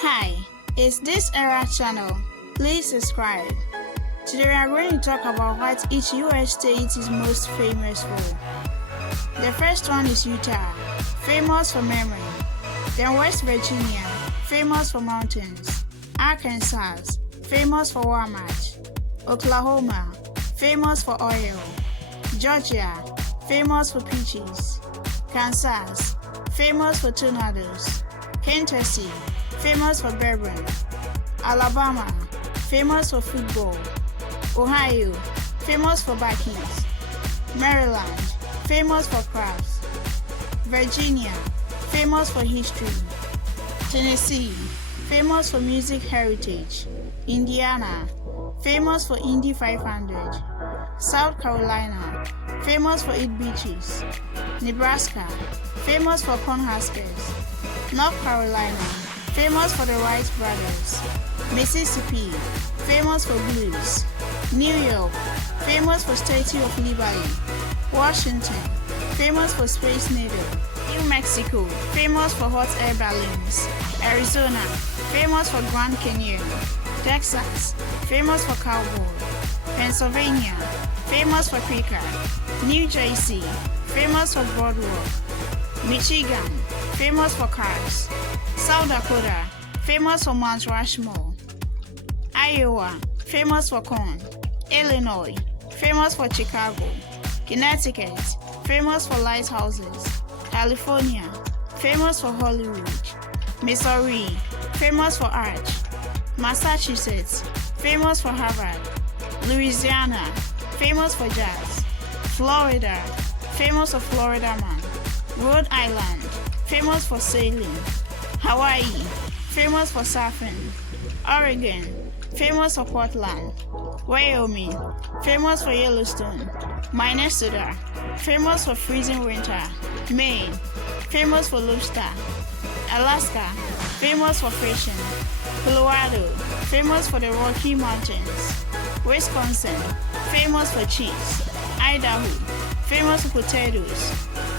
Hi, it's this era channel. Please subscribe. Today we are going to talk about what each US state is most famous for. The first one is Utah, famous for memory. Then West Virginia, famous for mountains. Arkansas, famous for Walmart. Oklahoma, famous for oil. Georgia, famous for peaches. Kansas, famous for tornadoes. Kentucky, famous for bourbon. Alabama, famous for football. Ohio, famous for buckets. Maryland, famous for crafts. Virginia, famous for history. Tennessee, famous for music heritage. Indiana, famous for Indy 500. South Carolina, famous for its beaches. Nebraska, famous for cornhuskers. North Carolina, famous for the Wright brothers. Mississippi, famous for blues. New York, famous for Statue of Liberty. Washington, famous for Space Needle. New Mexico, famous for hot air balloons. Arizona, famous for Grand Canyon. Texas, famous for cowboy. Pennsylvania, famous for cricket. New Jersey, famous for boardwalk. Michigan, famous for cars. South Dakota, famous for Mount Rushmore. Iowa, famous for corn. Illinois, famous for Chicago. Connecticut, famous for lighthouses. California, famous for Hollywood. Missouri, famous for art. Massachusetts, famous for Harvard. Louisiana, famous for jazz. Florida, famous for Florida Man. Rhode Island, famous for sailing. Hawaii, famous for surfing. Oregon, famous for Portland. Wyoming, famous for Yellowstone. Minnesota, famous for freezing winter. Maine, famous for lobster. Alaska, famous for fishing. Colorado, famous for the Rocky Mountains. Wisconsin, famous for cheese. Idaho, famous for potatoes.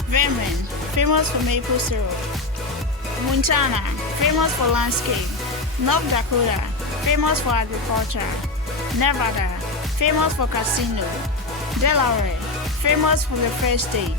Vermont, famous for maple syrup. Montana, famous for landscape. North Dakota, famous for agriculture. Nevada, famous for casino. Delaware, famous for the first state.